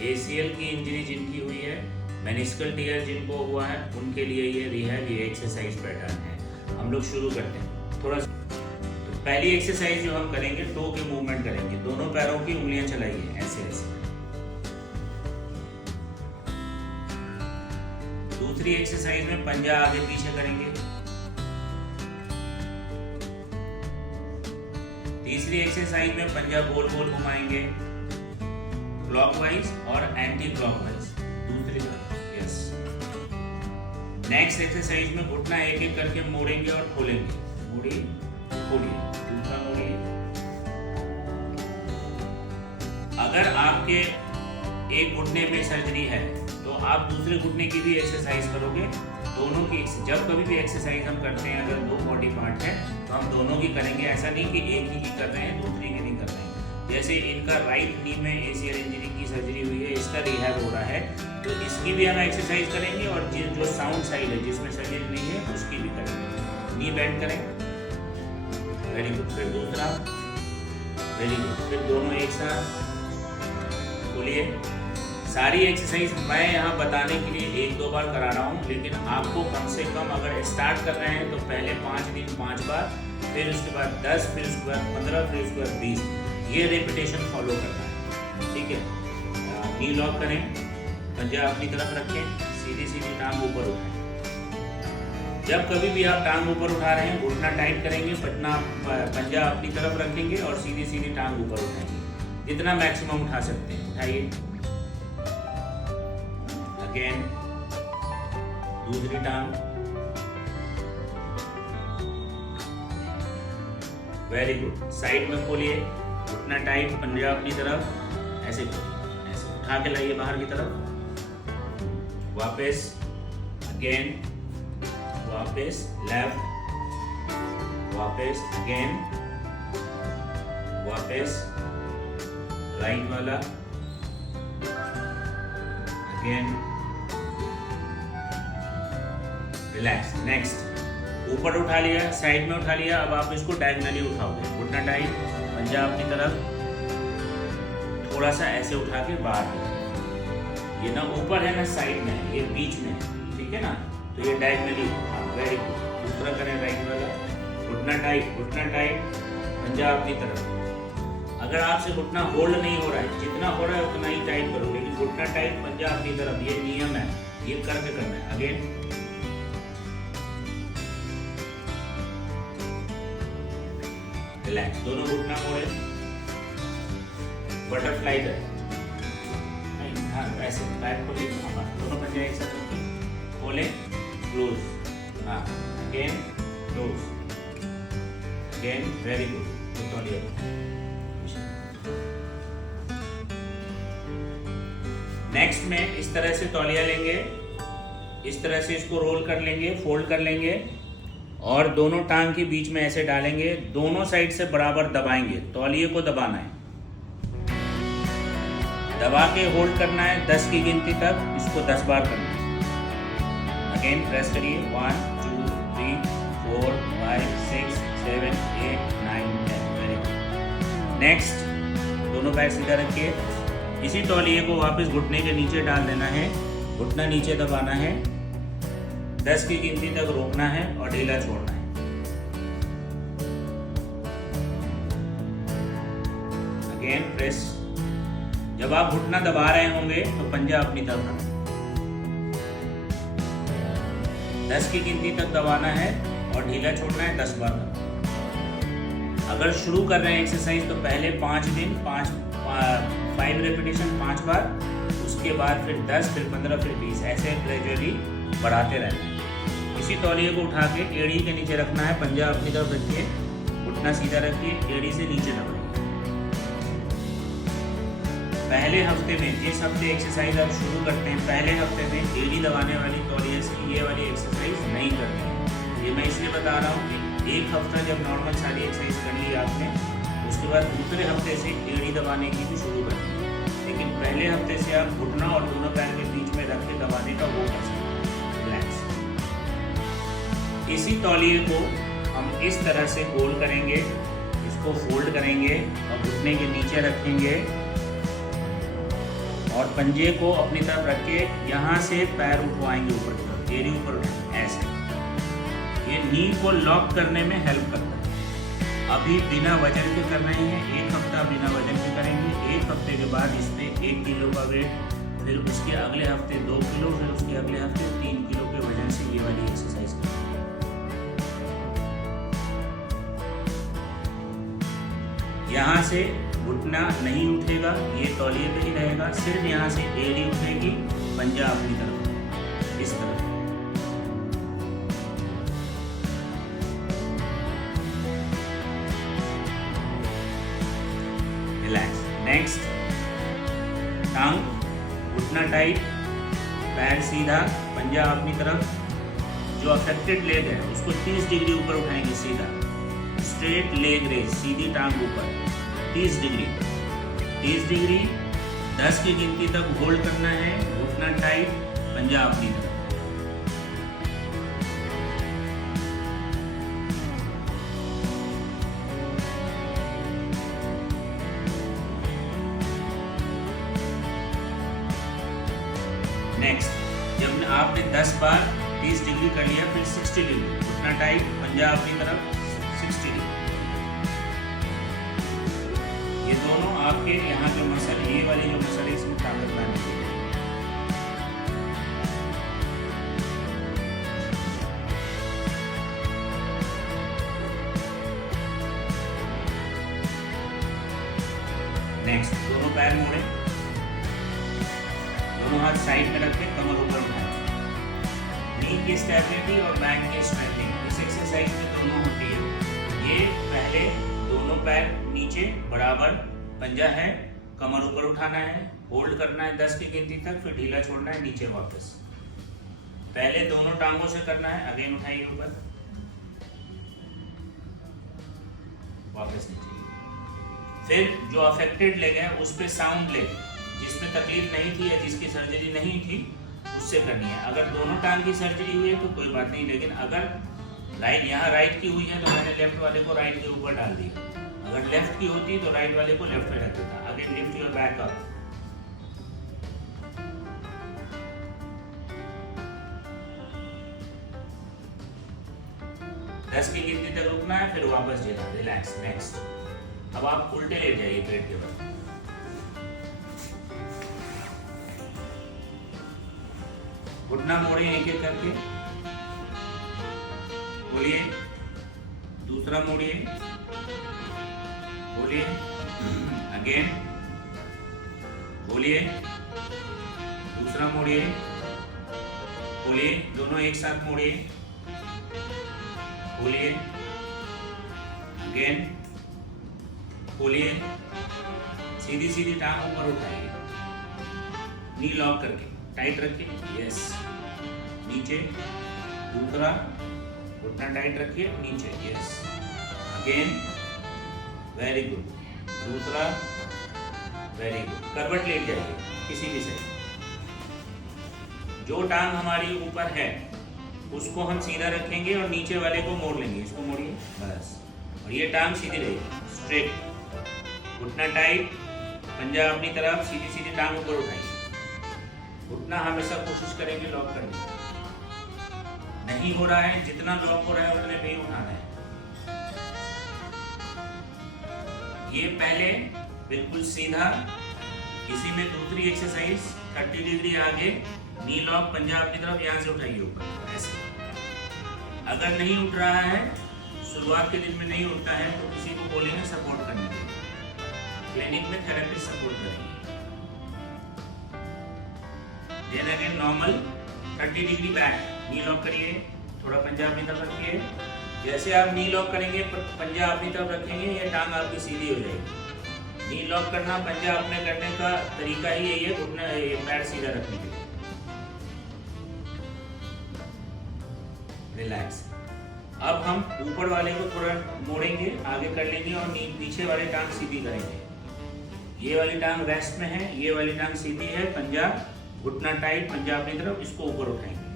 ACL की injury जिनकी हुई है, मेनिस्कल टियर जिनको हुआ है, उनके लिए ये रिहैब ये एक्सरसाइज पैटर्न है। हम लोग शुरू करते हैं थोड़ा। तो पहली एक्सरसाइज जो हम करेंगे, टो के मूवमेंट करेंगे, दोनों पैरों की उंगलियां चलाइए ऐसे ऐसे। दूसरी एक्सरसाइज में पंजा आगे पीछे करेंगे। तीसरी एक्सरसाइज में पंजा गोल गोल घुमाएंगे, क्लॉकवाइज और एंटी क्लॉकवाइज दूसरी तरफ। यस। नेक्स्ट एक्सरसाइज में घुटना एक एक करके मोड़ेंगे और खोलेंगे। मोड़िए, खोलिए, दूसरा मोड़िए। अगर आपके एक घुटने में सर्जरी है तो आप दूसरे घुटने की भी एक्सरसाइज करोगे। दोनों की, जब कभी भी एक्सरसाइज हम करते हैं, अगर दो बॉडी पार्ट है तो हम दोनों की करेंगे। ऐसा नहीं कि एक ही की कर रहे हैं, दूसरी की नहीं कर रहे हैं। जैसे इनका राइट नी में ACL इंजरी की सर्जरी हुई है, इसका रिहैब हो रहा है, तो इसकी भी हम एक्सरसाइज करेंगे और जो साउंड साइड है जिसमें सर्जरी नहीं है उसकी भी करेंगे। नी बेंड करें, वेरी गुड। फिर दूसरा, वेरी गुड। फिर दोनों एक साथ बोलिए। सारी एक्सरसाइज मैं यहाँ बताने के लिए 1-2 बार करा रहा हूँ, लेकिन आपको कम से कम अगर स्टार्ट कर रहे हैं तो पहले 5 दिन 5 बार, फिर उसके बाद 10, फिर उसके बाद 15, फिर उसके बाद 20, ये रेपिटेशन फॉलो करना है। ठीक है। नी लॉक करें, पंजा अपनी तरफ रखें, सीधी सीधी टांग ऊपर उठाएं। जब कभी भी आप टांग ऊपर उठा रहे हैं, घुटना टाइट करेंगे, पंजा अपनी तरफ रखेंगे और सीधी सीधी टांग ऊपर उठाएंगे। जितना मैक्सिमम उठा सकते हैं उठाइए। अगेन दूसरी टांग, वेरी गुड। साइड में खोलिए, घुटना टाइट, पंजा अपनी तरफ, ऐसे खोलिए, ऐसे उठा के लाइए बाहर की तरफ। वापस, अगेन, वापस लेफ्ट, वापस अगेन, वापस राइट वाला, अगेन, रिलैक्स। नेक्स्ट, ऊपर उठा लिया, साइड में उठा लिया, अब आप इसको डायगनली उठाओगे। घुटना टाइट, पंजा अपनी तरफ, थोड़ा सा ऐसे उठा के बाहर। ये ना ऊपर है ना साइड में है, ये बीच में है, ठीक है ना। तो ये डायगनली, वेरी गुड। दूसरा करें राइट वाला, घुटना टाइट, पंजा अपनी तरफ। अगर आपसे घुटना होल्ड नहीं हो रहा है, जितना हो रहा है उतना ही टाइट करो, लेकिन घुटना टाइट, पंजा अपनी तरफ, ये नियम है, ये करके करना है। Again, relax. दोनों घुटना मोड़े, बटरफ्लाई करें, हाँ ऐसे बैक खोलिए, दोनों पंजे एक साथ रखिए, खोले, क्लोज, हाँ, again close, again, very good. तौलिया, नेक्स्ट में इस तरह से तौलिया लेंगे, इस तरह से इसको रोल कर लेंगे, फोल्ड कर लेंगे और दोनों टांग के बीच में ऐसे डालेंगे, दोनों साइड से बराबर दबाएंगे। तौलिए को दबाना है, दबा के होल्ड करना है 10 की गिनती तक, इसको 10 बार करना है। अगेन प्रेस करिए, 1 2 3 4 5 6 7 8 9 10, वेरी गुड। नेक्स्ट, दोनों पैर सीधा रखिए। इसी तौलिए को वापस घुटने के नीचे डाल देना है, घुटना नीचे दबाना है, 10 की गिनती तक रोकना है और ढीला छोड़ना है। Again press. जब आप घुटना दबा रहे होंगे तो पंजा अपनी तरफ रखें, 10 की गिनती तक दबाना है और ढीला छोड़ना है 10 बार। अगर शुरू कर रहे हैं एक्सरसाइज तो पहले 5 दिन 5 रेपिटेशन 5 बार, उसके बाद फिर 10, फिर 15, फिर 20, ऐसे ग्रेजुअली बढ़ाते रहना है। इसी तौलिए को उठा के एड़ी के नीचे रखना है, पंजा अपनी तरफ रखिए, घुटना सीधा रखिए, एड़ी से नीचे दबाइए। पहले हफ्ते में, जिस हफ्ते एक्सरसाइज आप शुरू करते हैं, पहले हफ्ते में एड़ी दबाने वाली तौलिए से ये वाली एक्सरसाइज नहीं करनी है। ये मैं इसलिए बता रहा हूँ कि एक हफ्ता जब नॉर्मल सारी एक्सरसाइज कर ली आपने, उसके बाद दूसरे हफ्ते से एड़ी दबाने की भी शुरू करनी है। लेकिन पहले हफ्ते से आप घुटना और दोनों पैर के बीच में रख के दबाने का वो कर सकते हैं। रिलैक्स। इसी तौलिए को हम इस तरह से गोल करेंगे, इसको फोल्ड करेंगे और घुटने के नीचे रखेंगे और पंजे को अपनी तरफ रख के यहाँ से पैर उठवाएंगे ऊपर की तरफ, एड़ी ऊपर उठाएंगे ऐसे। ये नी को लॉक करने में हेल्प करता है। अभी बिना वजन के कर रहे हैं, 1 हफ्ता बिना वजन के करेंगे। 1 हफ्ते के बाद इस पर 1 किलो का वेट, फिर उसके अगले हफ्ते 2 किलो, फिर उसके अगले हफ्ते 3 किलो के वजन से ये वाली एक्सरसाइज करेंगे। यहाँ से घुटना नहीं उठेगा, ये तौलिए पे ही रहेगा, सिर्फ यहाँ से एड़ी उठेगी, पंजा अपनी तरफ इस तरफ। रिलैक्स। नेक्स्ट, टांग घुटना टाइट, पैर सीधा, पंजा अपनी तरफ। जो अफेक्टेड लेग है उसको 30 डिग्री ऊपर उठाएंगे सीधा, स्ट्रेट लेग रेज, सीधी टांग ऊपर 30 डिग्री। 30 डिग्री 10 की गिनती तक होल्ड करना है, घुटना टाइट, पंजा अपनी तरफ। नेक्स्ट, जब आपने 10 बार 30 डिग्री कर लिया, फिर 60 डिग्री, घुटना टाइट, पंजा अपनी तरफ, 60 डिग्री। ये दोनों आपके यहाँ जो मसल, ये वाली जो मसल है इसमें ताकत लाने के लिए। नेक्स्ट, दोनों पैर मोड़े, दोनों हाथ साइड में रखें, कमर ऊपर उठाएं। नी की स्टेबिलिटी और बैक की स्ट्रेचिंग इस एक्सरसाइज में दोनों होती है। ये पहले दोनों पैर नीचे बराबर, पंजा है, कमर ऊपर उठाना है, होल्ड करना है 10 की गिनती तक, फिर ढीला छोड़ना है, नीचे वापस। पहले दोनों टांगों से करना है, अगेन उठाइए ऊपर, वापस नीचे। फिर जो अफेक्टेड लेग है उस पे साउंड लेग, जिसमें तकलीफ नहीं थी या जिसकी सर्जरी नहीं थी, उससे करनी है। अगर दोनों टांग की सर्जरी हुई है तो कोई बात नहीं, लेकिन अगर राइट, यहाँ राइट की हुई है तो मैंने लेफ्ट वाले को राइट के ऊपर डाल दिया। अगर लेफ्ट की होती तो राइट वाले को लेफ्ट में रख देता। Again lift your back up, दस की गिनती तक रुकना है, फिर वापस ढीला, रिलैक्स। नेक्स्ट, अब आप उल्टे लेट जाइए पेट के बल, घुटना मोड़े एक एक करके, बोलिए, दूसरा मोड़िए, बोलिए, अगेन बोलिए, दूसरा मोड़िए, बोलिए, दोनों एक साथ मोड़िए, बोलिए, अगेन बोलिए। सीधी सीधी टांग ऊपर उठाइए, नी लॉक करके टाइट रखिए, यस, नीचे, दूसरा, घुटना टाइट रखिए, नीचे, यस, अगेन, वेरी गुड, दूसरा, वेरी गुड। करवट लेट जाइए किसी भी साइड। जो टांग हमारी ऊपर है उसको हम सीधा रखेंगे और नीचे वाले को मोड़ लेंगे, इसको मोड़िए, बस, और ये टांग सीधी रहेगी, स्ट्रेट, घुटना टाइट, पंजा अपनी तरफ, सीधी सीधी टांग ऊपर उठाइए। घुटना हमेशा कोशिश करेंगे लॉक करने, नहीं हो रहा है, जितना लॉक हो रहा है उतने पे ही उठाना है। ये पहले बिल्कुल सीधा, इसी में दूसरी एक्सरसाइज 30 डिग्री आगे, नी लॉक, पंजा अपनी तरफ, यहाँ से उठाइए ऊपर, ऐसे। अगर नहीं उठ रहा है, शुरुआत के दिन में नहीं उठता है, तो किसी को बोलेंगे सपोर्ट करने के लिए, क्लिनिक में थेरेपिस्ट सपोर्ट करेंगे। Then again normal 30 degree back, knee lock करिए, थोड़ा पंजा अपनी तरफ रखिए। जैसे आप नी लॉक करेंगे, पंजा अपनी तरफ रखेंगे, ये टांग आपकी सीधी हो जाएगी। नी लॉक करना, पंजा अपने करने का तरीका ही यही है, घुटना, पैर सीधा रखने के लिए। रिलैक्स। अब हम ऊपर वाले को थोड़ा मोड़ेंगे, आगे कर लेंगे और नीचे वाली टांग सीधी करेंगे। ये वाली टांग रेस्ट में है, ये वाली टांग सीधी है, पंजा, घुटना टाइट, पंजा अपनी तरफ, इसको ऊपर उठाएंगे।